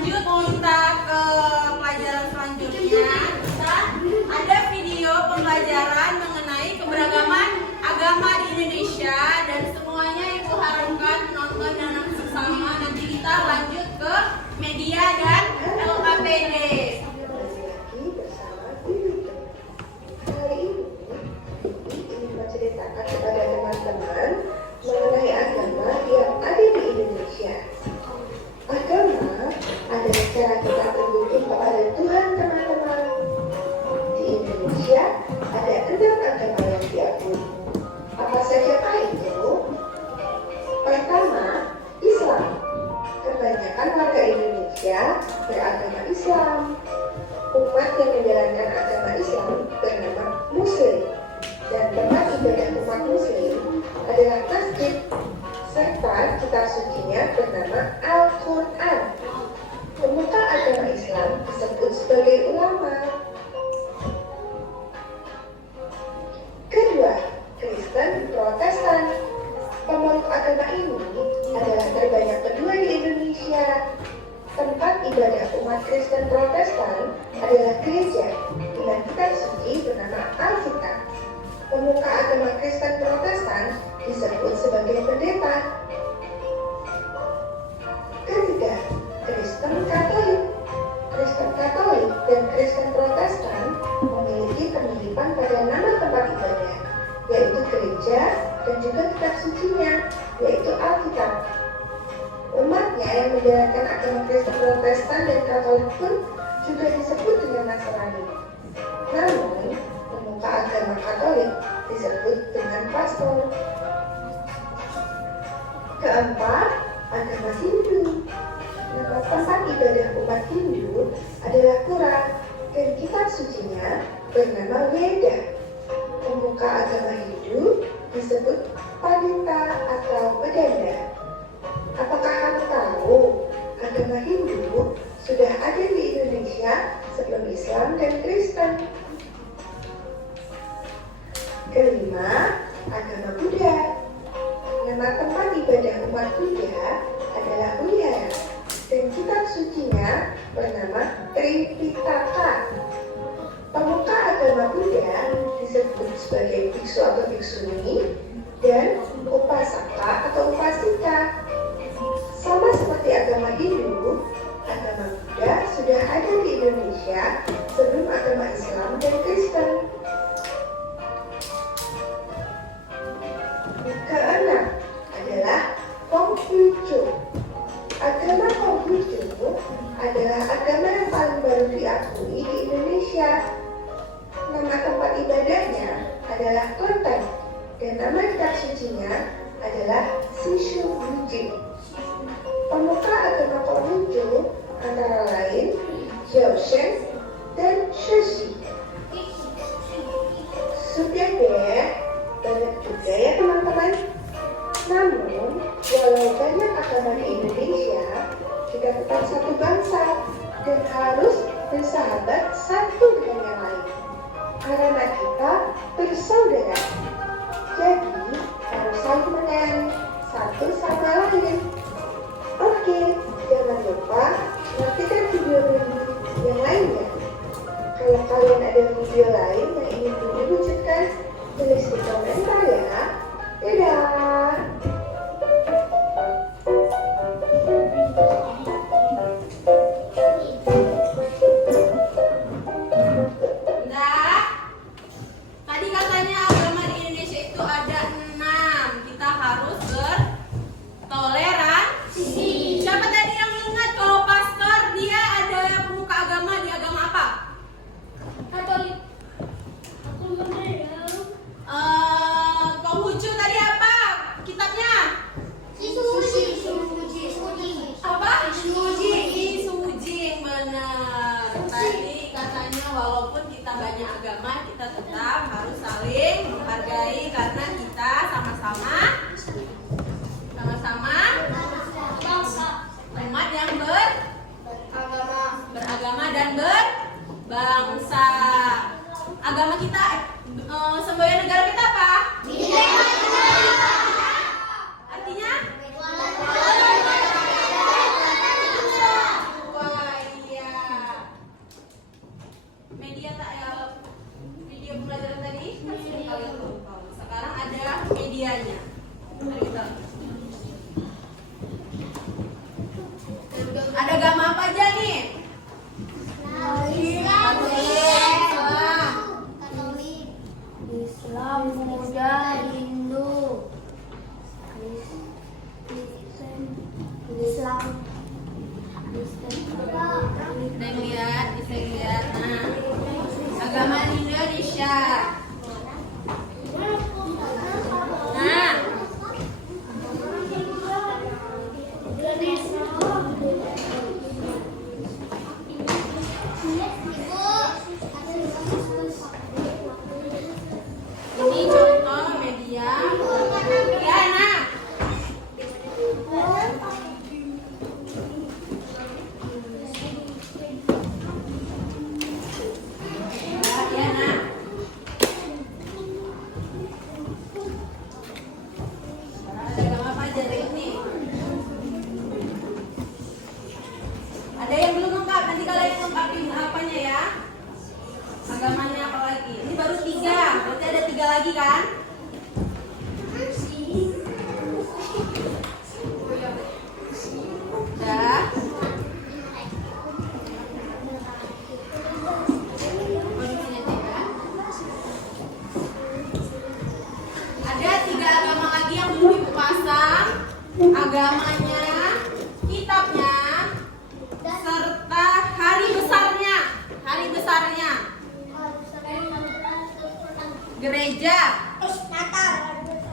lanjut kita ke pelajaran selanjutnya. Kita ada video pembelajaran mengenai keberagaman agama di Indonesia dan semuanya Ibu harapkan menonton dengan bersama. Nanti kita lanjut ke media dan LKPD. Menceritakan kepada teman-teman mengenai agama yang ada di Indonesia. Agama adalah cara kita berhubung kepada Tuhan, teman-teman. Di Indonesia ada 6 agama yang diakui. Apa saja itu? Pertama, Islam. Kebanyakan warga Indonesia beragama Islam. Umat yang menjalankan agama Islam bernama Muslim. Dan tempat ibadah umat Muslim adalah masjid, serta kitab sucinya bernama Al-Quran. Pemuka agama Islam disebut sebagai ulama. Kedua, Kristen Protestan. Pemeluk agama ini adalah terbanyak kedua di Indonesia. Tempat ibadah umat Kristen Protestan adalah gereja dengan kitab suci bernama Alkitab. Pemuka agama Kristen Protestan disebut sebagai pendeta. Ketiga, Kristen Katolik. Kristen Katolik dan Kristen Protestan memiliki pemilipan pada nama tempat ibadah, yaitu gereja dan juga kitab sucinya, yaitu Alkitab. Umatnya yang menjalankan agama Kristen Protestan dan Katolik pun juga disebut dengan Nasrani. Namun, pemuka agama Katolik disebut dengan pastor. Keempat, agama Hindu. Nama tempat ibadah umat Hindu adalah Quran dan kitab sucinya bernama Weda. Pemuka agama Hindu disebut Pandita atau Pedanda. Apakah kamu tahu agama Hindu sudah ada di Indonesia sebelum Islam dan Kristen? Kelima, agama Buddha. Nama tempat ibadah umat Buddha adalah Wihara dan kitab sucinya bernama Tripitaka. Pemuka agama Buddha disebut sebagai biksu atau biksuni dan upasaka atau upasika. Sama seperti agama Hindu, agama Buddha sudah ada di Indonesia sebelum agama Islam dan Kristen. Keenam adalah Konghucu. Agama Konghucu adalah agama yang paling baru diakui di Indonesia. Nama tempat ibadahnya adalah Kelenteng dan nama kitab sucinya adalah Sishu Buji. Pemuka agama Konghucu antara lain Jiaoshen dan Shushi. Sudah deh, banyak juga ya teman-teman. Namun, walau banyak agama di Indonesia, kita tetap satu bangsa dan harus bersahabat satu dengan yang lain. Karena kita bersaudara. Jadi, harus saling menyayangi satu sama lain. Oke, jangan lupa nantikan video-video yang lainnya. Kalau kalian ada video lain yang ingin diwujudkan, tulis di komentar ya. Dadah! Nah, tadi katanya agama di Indonesia itu ada 6. Kita harus bertoleransi. Siapa tadi yang ingat kalau pastor dia ada pemuka agama di agama apa? Katolik. Konghucu tadi apa? Kitabnya? Apa? Suji, benar. Tadi katanya walaupun kita banyak agama, kita tetap harus saling menghargai karena kita sama-sama umat yang beragama dan berbangsa. Agama kita, semboyan negara kita apa? Artinya? boleh lengkapin apanya ya? Agamanya apa lagi? Ini baru 3, berarti ada 3 lagi kan? Udah. Ada 3 agama lagi yang belum ibu pasang. Agamanya, kitabnya, serta hari besarnya. Hari besarnya. Gereja,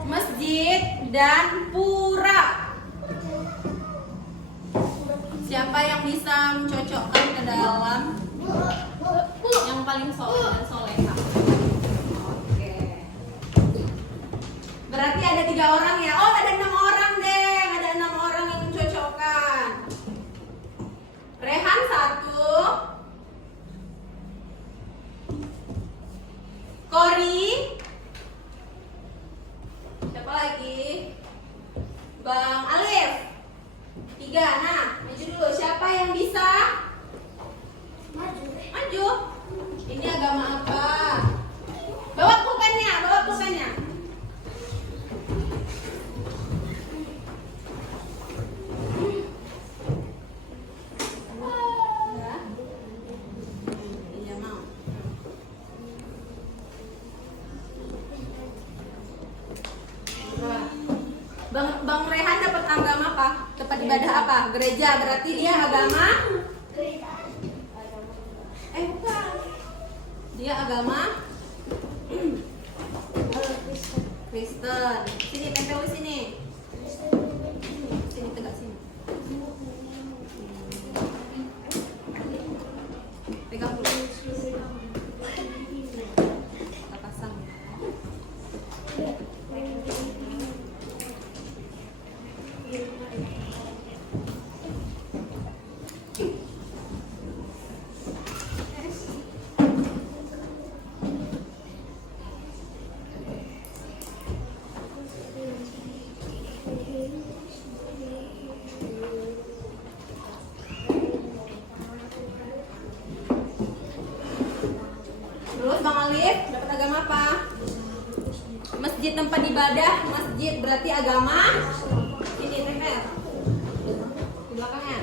masjid, dan pura. Siapa yang bisa mencocokkan ke dalam yang paling soleh dan soleha? Oke. Berarti ada 3 orang ya? Oh, ada 6 orang deh. Ada 6 orang yang mencocokkan. Rehan 1, Kori, siapa lagi? Bang Alif 3. Nah, maju dulu. Siapa yang bisa? Maju. Ini agama apa? Bawa pulpennya, bawa pulpennya. Ya. Iya mau. Bang Rehan dapat agama apa? Tempat ibadah apa? Gereja, berarti dia agama? Bukan. Dia agama Kristen. Sini tempel di sini. Sini tegak sini. Pegang dulu. Kita pasang. Terus Bang Alif dapat agama apa? Masjid tempat ibadah, masjid berarti agama. Ini tempel di belakangnya.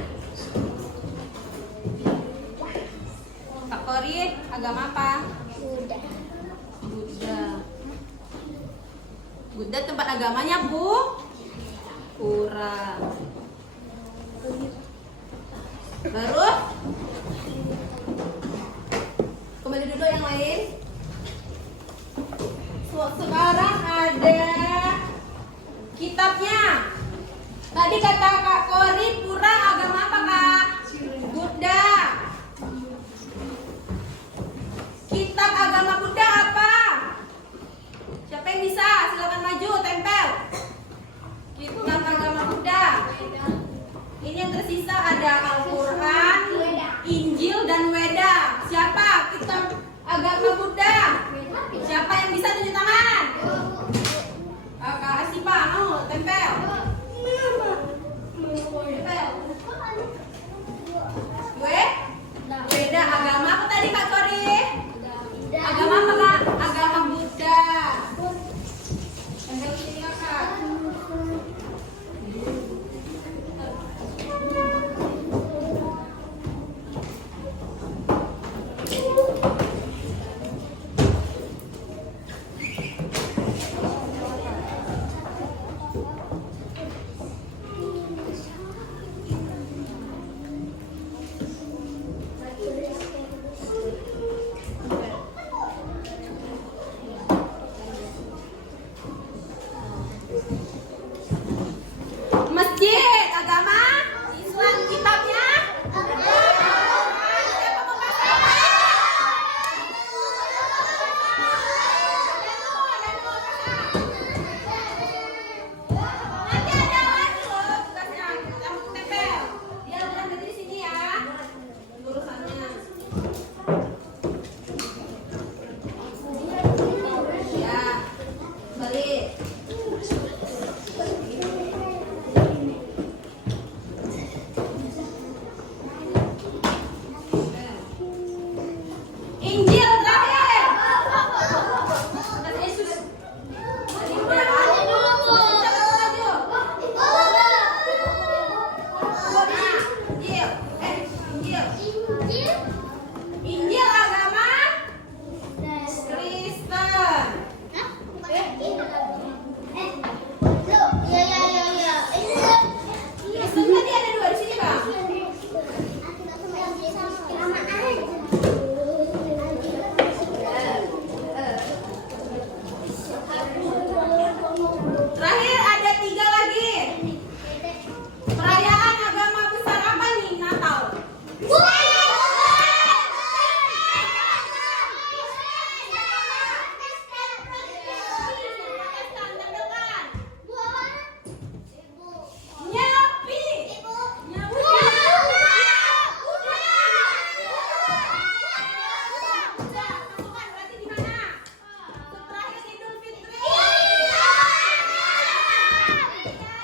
Kak Kori agama apa? Buddha. Buddha tempat agamanya pura. Baru kembali dulu yang lain. Sekarang ada kitabnya. Tadi kata Kak Kori pura agama apa Kak? Buddha. Kitab agama Buddha apa? Siapa yang bisa? Silakan maju, tempel. Kitab agama Buddha. Ini yang tersisa ada Al-Quran, Injil, dan Weda. Siapa kitab agama Buddha? Siapa yang bisa tunjuk tangan? Kak Asipa, mau tempel? Tempel. Weda agama apa tadi Kak Kori? Agama apa Kak? Agama Buddha. Tempel sini Kakak. Injil? Injil agama Kristen. Kristen tadi ada dua di sini, Bang. Terakhir ada 3 lagi. Perayaan agama besar apa nih? Natal. Nyepi. Berarti di mana? Terakhir Idul Fitri.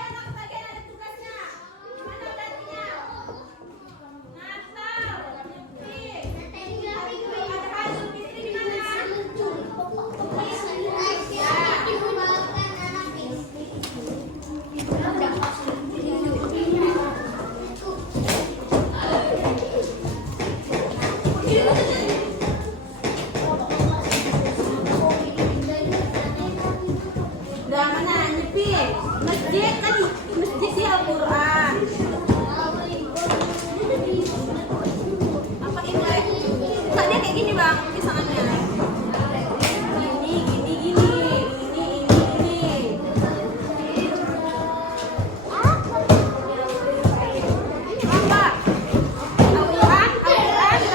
Anak bagian ada tugasnya. Gimana berartinya? Natal. Nyepi. Ada Idul Fitri di mana? Udah mana Nyepi? Masjid tadi. Masjid di Al-Quran. Apa Imlek? Tadi kayak gini Bang, kisangannya. Gini, gini, gini. Ini. Apa? Al-Quran berarti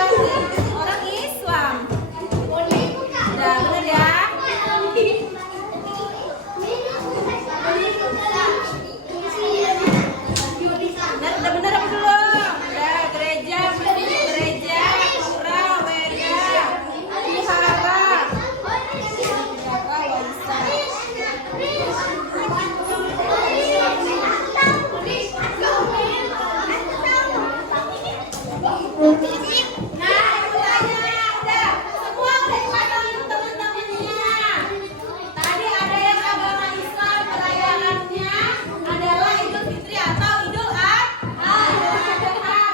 orang Islam. Udah bener ya? Udah bener apa belum? Udah gereja, masjid gereja, pura, weda, wihara, Nah, itu aja udah. Semua udah dipasangin teman-temannya. Tadi ada yang agama Islam, perayaannya adalah Idul Fitri atau Idul Adha.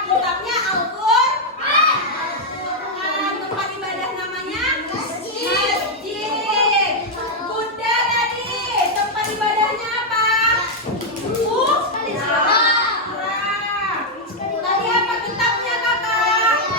Kitabnya Al-Quran. Tempat ibadah namanya masjid. Buddha tadi tempat ibadahnya apa? Tadi apa kitabnya kakak?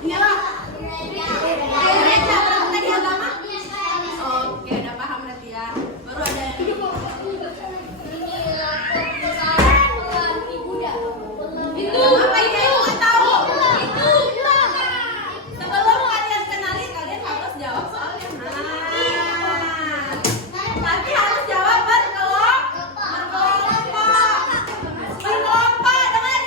Inilah. Gereja berapa tadi agama? Oke, udah paham berarti ya. Baru ada yang itu apa ini? Nggak tahu. Itu. Sebelum kalian kenali, kalian harus jawab soalnya. Nanti harus jawab berkelompok. Berkelompok. Dengar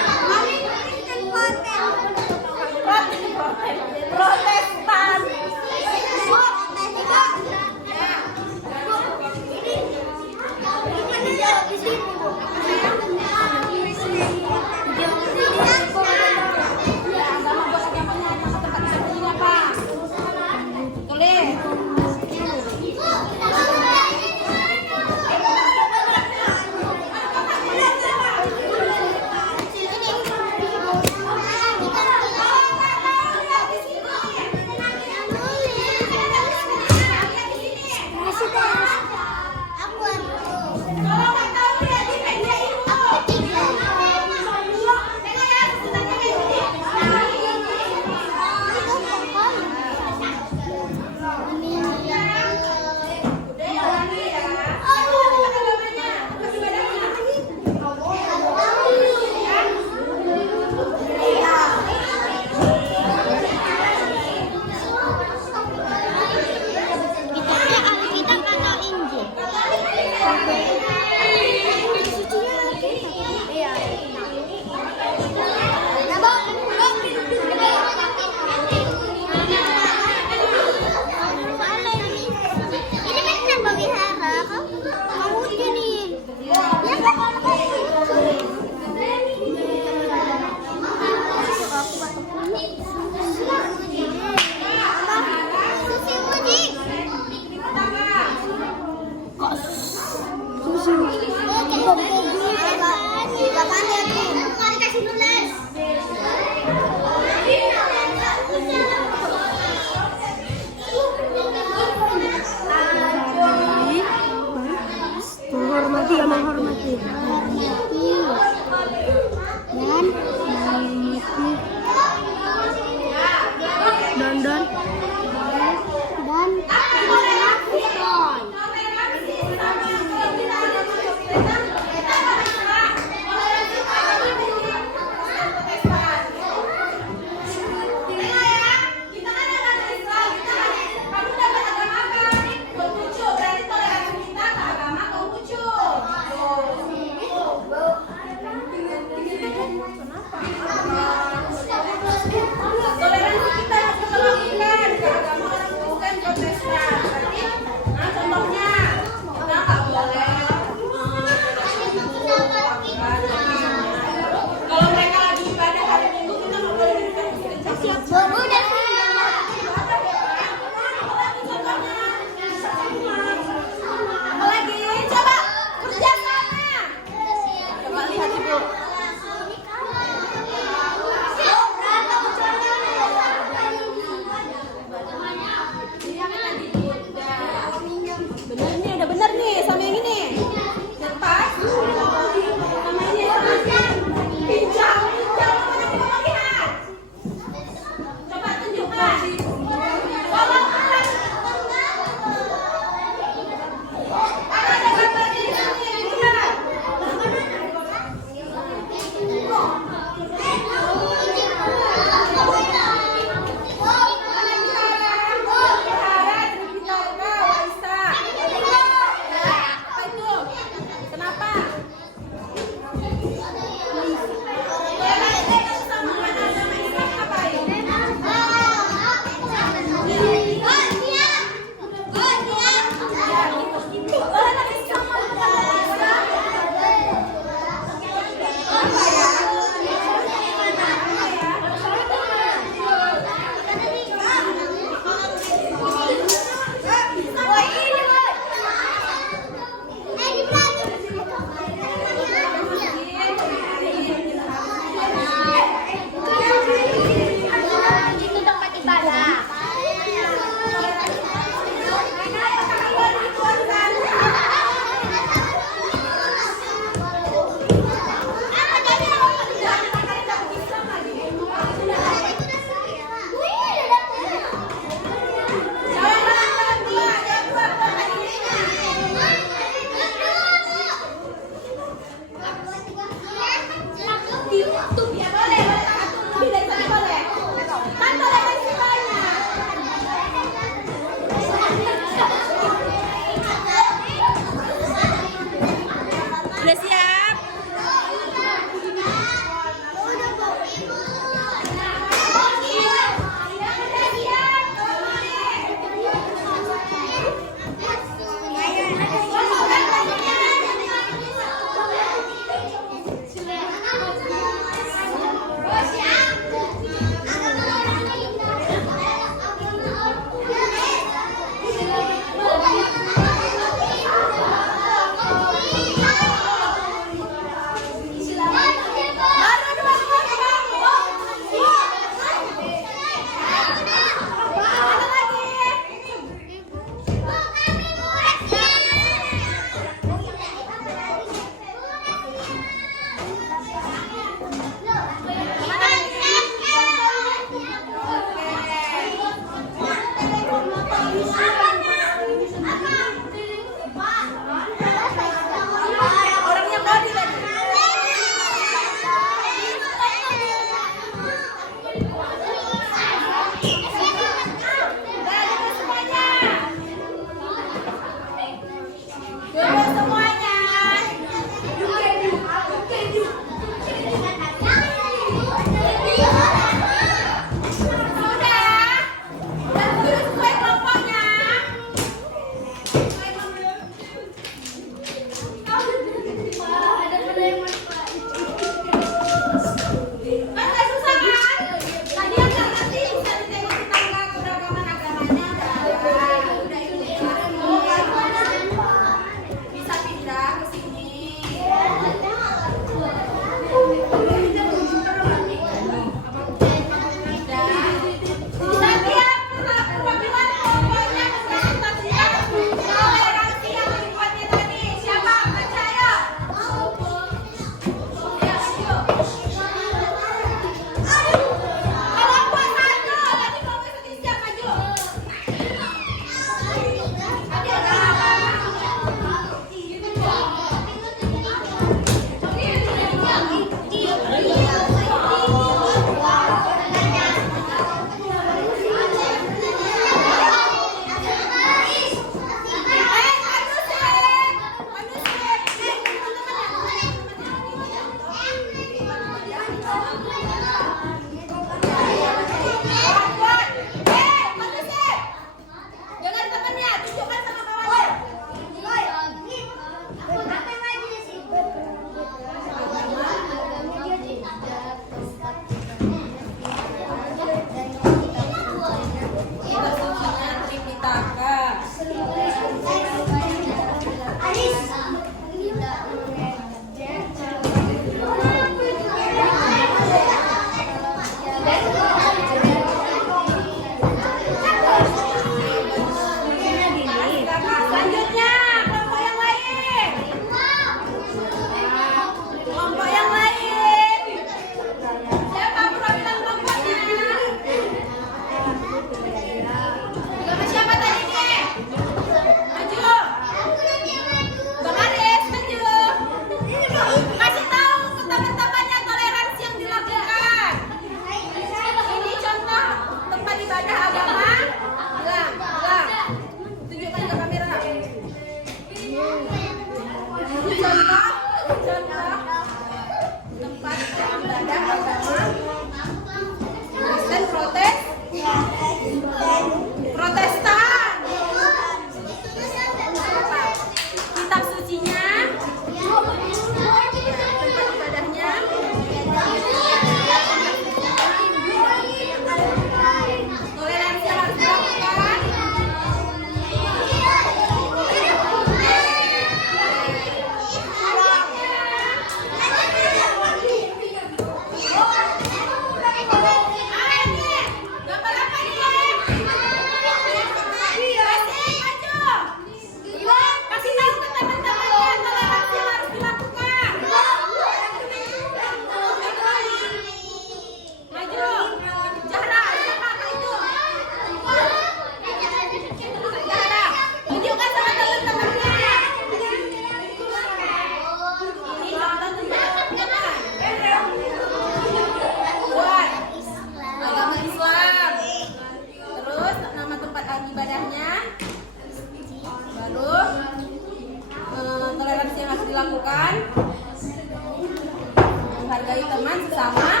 menghargai teman sesama.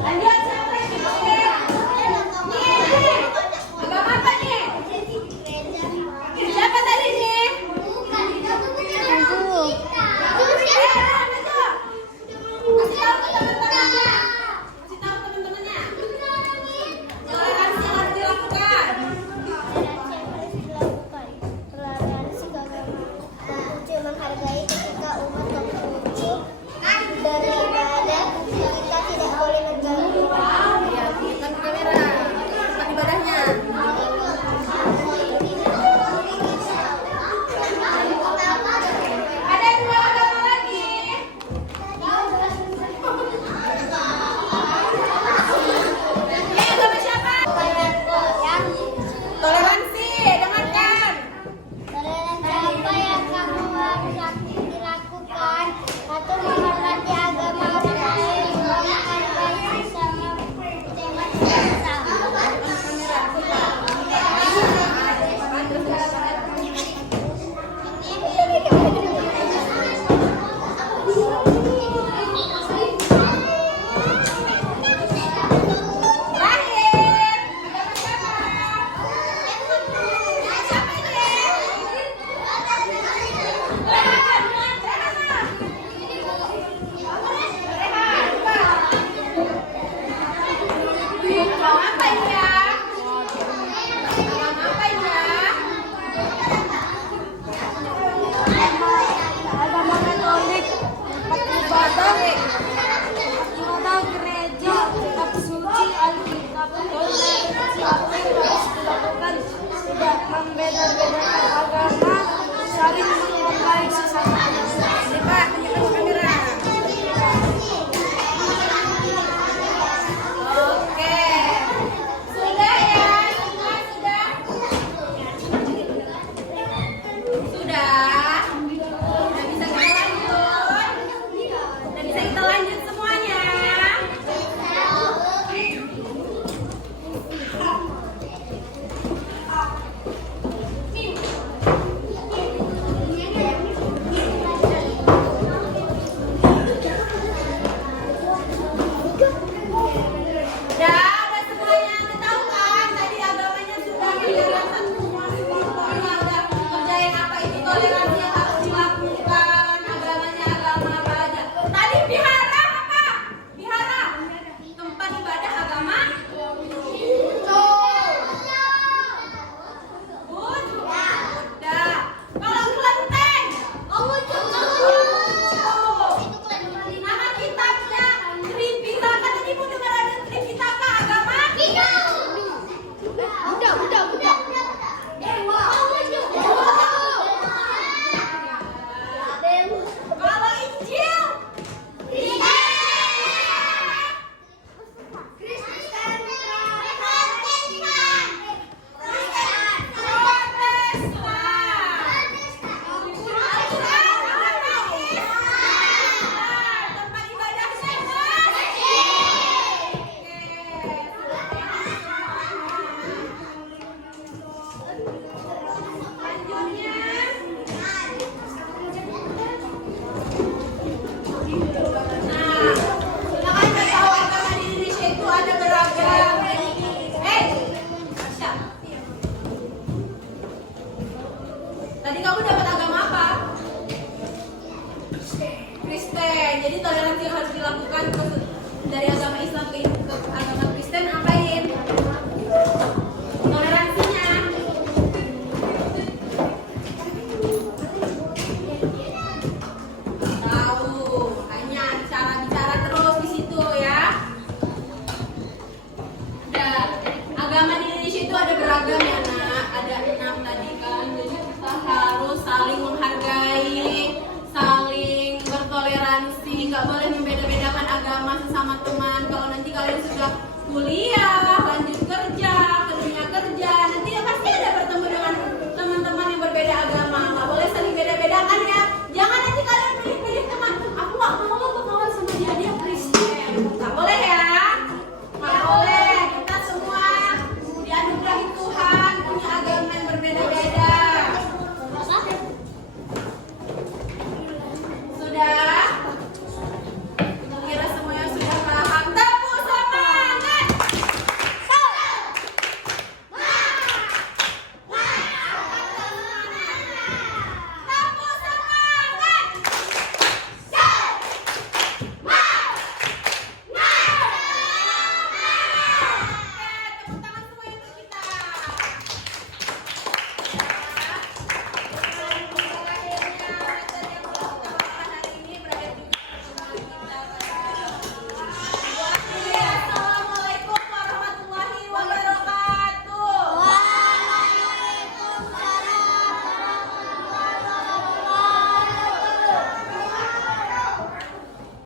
Lanjut, siapa lagi? Agama apa nih? Siapa tadi nih? Kasih tahu teman-temannya. Toleransi yang harus dilakukan. Menghargai ketika umat terpuji daripada kita tidak boleh mengganggu. Ya, bukan kamera. Tempat ibadahnya. Ada dua agama lagi. Agama siapa? Toleransi, dengarkan. Toleransi apa yang kamu harus dilakukan atau menghormati agama orang lain, menghargai sesama agama Katolik, ibadah gereja, kitab suci, Alkitab, toleransi apa yang harus dilakukan, tidak membeda-bedakan agama, saling menghargai sesama. Ini Pak, tunjukkan kamera. Oke. Sudah ya? Semua sudah? Sudah? Udah bisa kita lanjut? Udah bisa kita lanjut semuanya? Udah semuanya. Udah tahu kan? Tadi agamanya sudah menjelaskan semuanya udah kerjain apa itu toleransi yang harus dilakukan. Agamanya agama apa aja. Tadi vihara apa? Vihara. Tempat ibadah agama. Buddha. Kalau kelenteng. Nama kitabnya Tripitaka. Tadi mau dengar ada Tripitaka agama? Kalau Injil? Tempat ibadah siapa? Selanjutnya. Nah, kita kan udah tahu agama di Indonesia itu ada beragam. Asya. Tadi kamu dapat agama apa? Kristen. Jadi toleransi yang harus dilakukan dari agama Islam ke agama Kristen apain? Toleransinya. Tahu, hanya cara bicara terus di situ ya. Agama di Indonesia itu ada beragam ya nak, ada 6 tadi kan. Jadi kita harus saling menghargai, saling bertoleransi, nggak boleh membeda-bedakan agama sesama teman. Kalau nanti kalian sudah kuliah